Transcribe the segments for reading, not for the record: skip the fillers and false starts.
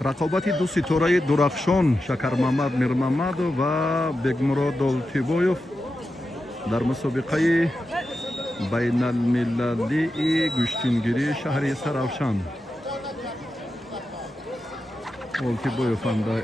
рақобати ду ситораи дурахшон Шакармамад Мирмамадов ва Бегмурод Олтибоев дар мусобиқаи байналмилалии гӯштингирии шаҳри Саравшан. Олтибоев анда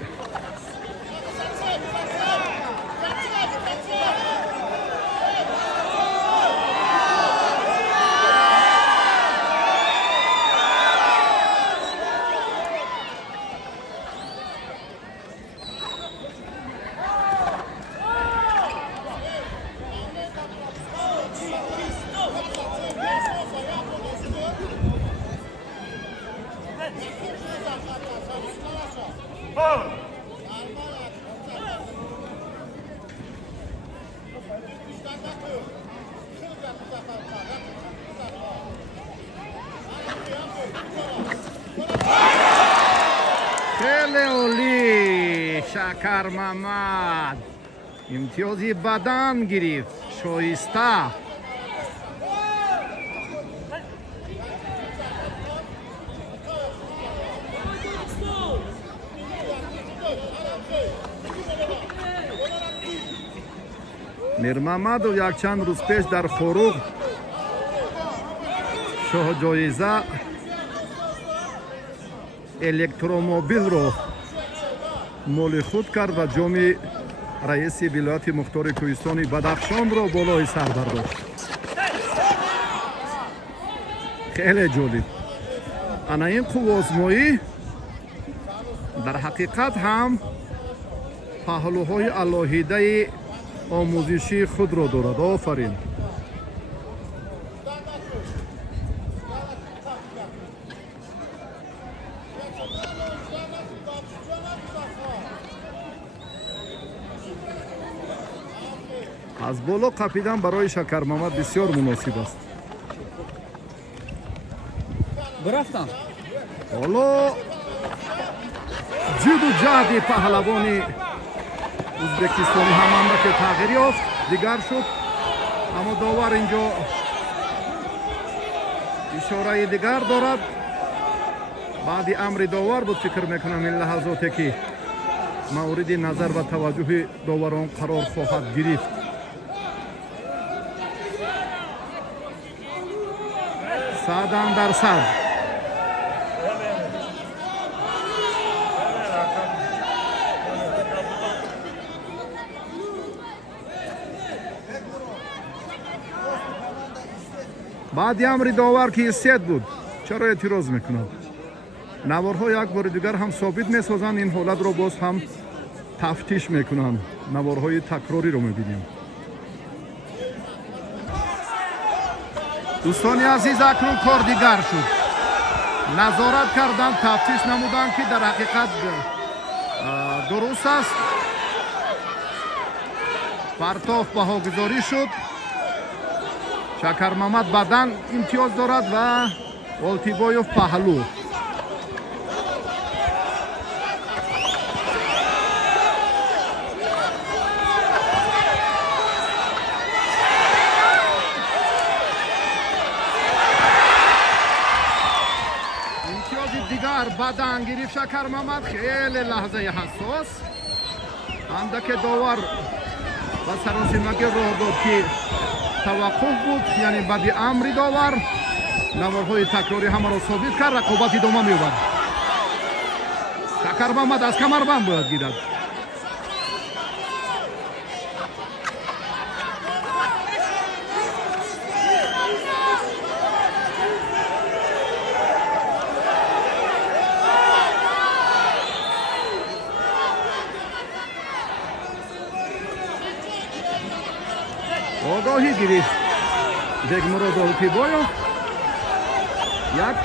Шакармамад имтиёзи бадан гирифт. Шоиста Мирмамадов якчанд рӯз пеш дар Хоруг шоҳҷоиза электромобилро моли худ кард ва ҷоми раиси вилояти мухтори Кӯҳистони Бадахшонро болои сар бардошт. хеле ҷолиб. ана ин қуввозмоӣ дар ҳақиқат ҳам паҳлӯҳои алоҳидаи омӯзишии худро дорад. офарин. аз боло қапидан барои Шакармамад бисёр муносиб аст. бирафтам. ҳоло ҷиду ҷаҳди паҳлавони ӯзбекистони ҳам андаке тағйир ёфт, дигар шуд. аммо довар инҷо ишораи дигар дорад. баъди амри довар буд, фикр мекунам ин лаҳазоте ки мавриди назар ва таваҷҷӯҳи доварон қарор хоҳад гирифт. 100%. баъди амри довар ки истед буд, чаро эътироз мекунад? наворҳо як бори дигар ҳам собит месозанд, ин ҳолатро боз ҳам тафтиш мекунанд. наворҳои такрориро мебинем. дӯстони азиз, акнун кор дигар шуд. назорат карданд, тафтиш намуданд ки дар ҳақиқат дуруст аст. партов баҳогузорӣ шуд. Шакармамад бадан имтиёз дорад ва Олтибоев паҳлӯ. имтиёзи дигар бадан гирифт Шакармамад. хеле лаҳзаи ҳассос. андаке довар ва саросимагӣ роҳ дод ки таваққуф буд, яъне баъди амри довар наворҳои такрорӣ ҳамаро собит кард. рақобат идома меёбад. Шакармамад аз камарбанд бояд гирад. огоҳӣ гирифт Бегмурод Олтибоев. як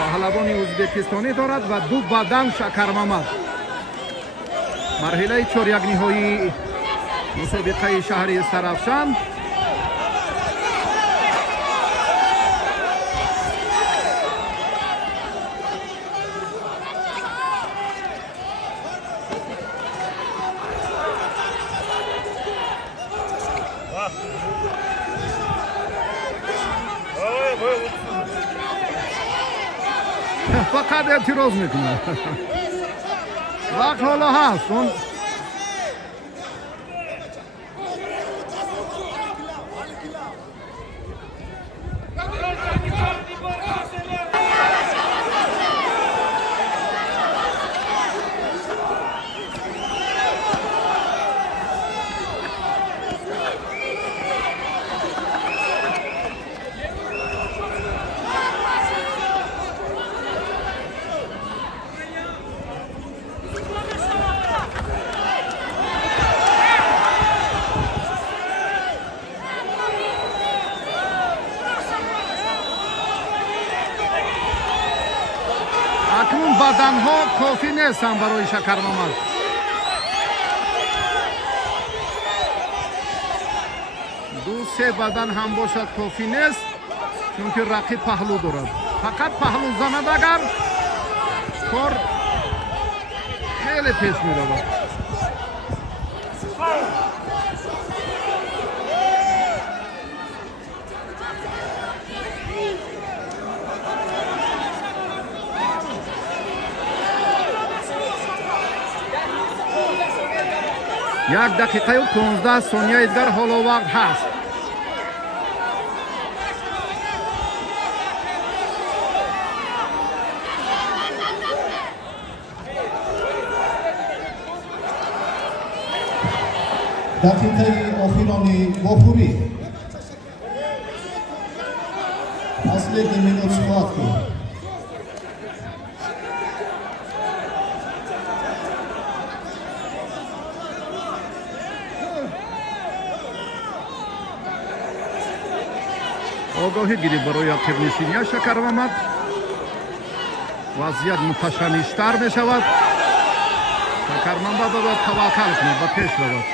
паҳлавони ӯзбекистонӣ дорад ва ду бадан Шакармамад. марҳилаи чорякниҳоии мусобиқаи шаҳри Саравшан. فقط اعتراض میکنه. وقت حالا هست اون اکنون بدنها کافی نیستن برای شکرمامد. دو سه بدن هم باشد کافی نیست، چون که رقیب پهلو دارد. فقط پهلو زند اگر کار خیلی پیش می رود. یک دقیقه و 15 ثانیه دیگر حالا وقت هست. دقیقه آخرانی غفوری последний минут схватки. آگاهی گیری برای عقب نشینی شکرمامد. وضعیت متشنج‌تر می شود. شکرمامد باید توکل کند و پیش رود.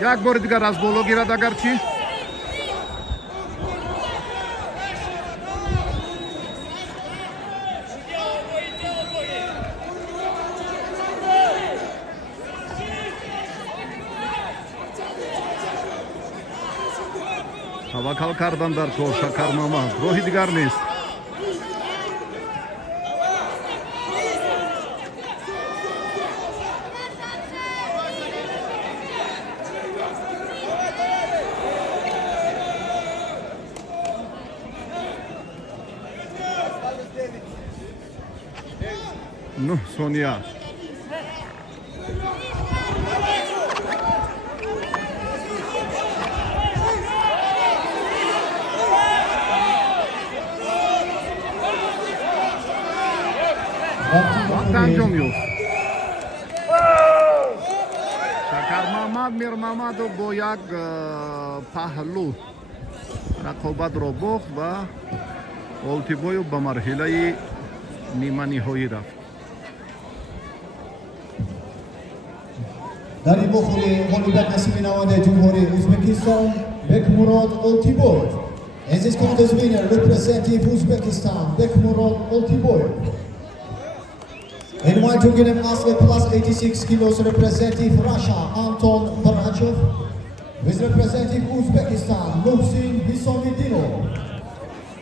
یک بار دیگر از بالا گیرد اگرچه توکل کردن در کار شکرمامد، راهی دیگر نیست. نه ثانیه. وقت انجام یافت. شکرمامد میرمامد و با یک پهلو رقابت را باخت و آلتیبوی به مرحله نیمه نهایی رفت. در این بخوری غالبیت نصیب نماینده جمهوری ازبکستان Bekmurod Oltiboyev. And this contest winner representing Uzbekistan Bekmurod Oltiboyev. And white Tungunem athlete plus 86 kilos representing Russia Anton Barachov. With representing Uzbekistan Muhsin Hisomidinov.